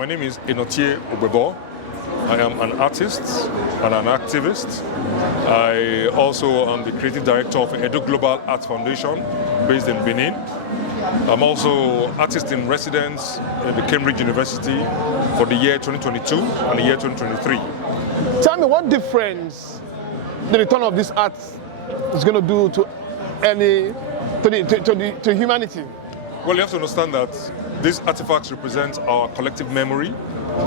My name is Enotie Ogbebor. I am an artist and an activist. I also am the creative director of Edo Global Arts Foundation based in Benin. I'm also artist in residence at the Cambridge University for the year 2022 and the year 2023. Tell me what difference the return of this art is going to do to humanity. Well, you have to understand that these artifacts represent our collective memory,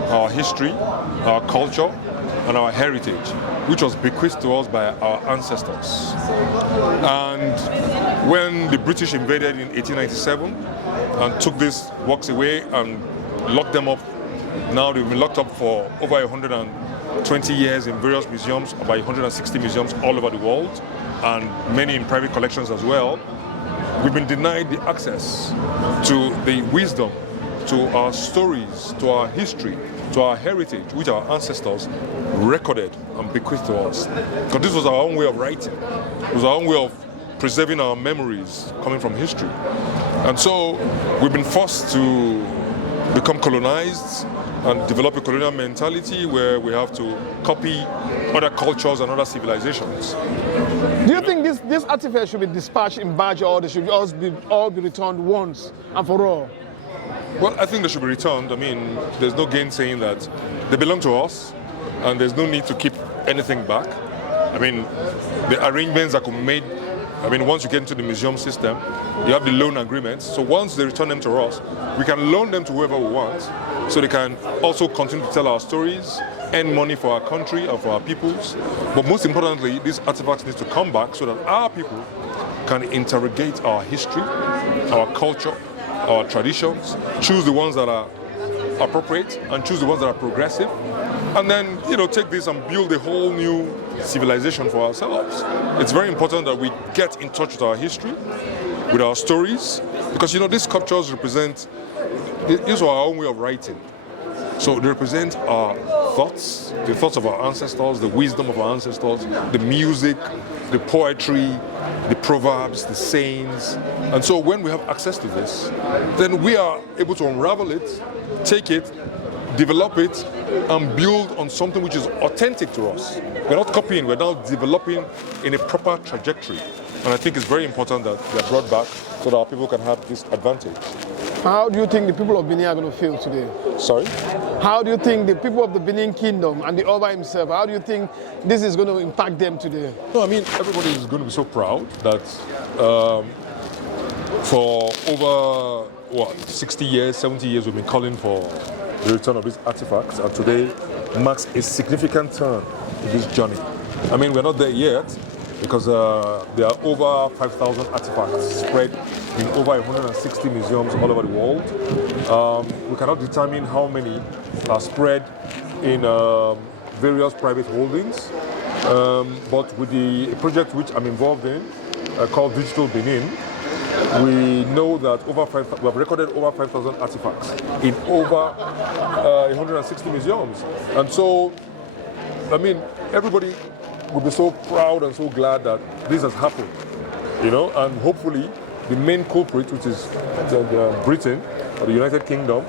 our history, our culture, and our heritage, which was bequeathed to us by our ancestors. And when the British invaded in 1897 and took these works away and locked them up, now they've been locked up for over 120 years in various museums, about 160 museums all over the world, and many in private collections as well. We've been denied the access to the wisdom, to our stories, to our history, to our heritage, which our ancestors recorded and bequeathed to us. Because this was our own way of writing. It was our own way of preserving our memories coming from history. And so we've been forced to become colonized and develop a colonial mentality where we have to copy other cultures and other civilizations. Do you think this artifacts should be dispatched in barge, or they should all be returned once and for all? Well, I think they should be returned. I mean, there's no gainsaying that they belong to us, and there's no need to keep anything back. I mean, the arrangements that could be made, I mean, once you get into the museum system, you have the loan agreements. So once they return them to us, we can loan them to whoever we want, so they can also continue to tell our stories, earn money for our country and for our peoples. But most importantly, these artifacts need to come back so that our people can interrogate our history, our culture, our traditions, choose the ones that are appropriate and choose the ones that are progressive, and then, take this and build a whole new civilization for ourselves. It's very important that we get in touch with our history, with our stories, because these sculptures represent, these are our own way of writing. So they represent our thoughts, the thoughts of our ancestors, the wisdom of our ancestors, the music, the poetry, the proverbs, the sayings. And so when we have access to this, then we are able to unravel it, take it, develop it, and build on something which is authentic to us. We're not copying, we're now developing in a proper trajectory. And I think it's very important that they're brought back so that our people can have this advantage. How do you think the people of Benin are going to feel today? Sorry? How do you think the people of the Benin Kingdom and the Oba himself, how do you think this is going to impact them today? No, I mean, everybody is going to be so proud that for over, 60 years, 70 years, we've been calling for the return of these artifacts, and today marks a significant turn in this journey. I mean, we're not there yet, because there are over 5,000 artifacts spread in over 160 museums all over the world. We cannot determine how many are spread in various private holdings, but with the project which I'm involved in, called Digital Benin, we know that we have recorded over 5,000 artifacts in over 160 museums. And so, I mean, everybody will be so proud and so glad that this has happened, and hopefully the main culprit, which is Britain or the United Kingdom,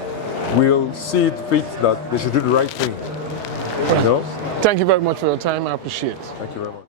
will see it fit that they should do the right thing. Thank you very much for your time. I appreciate it. Thank you very much.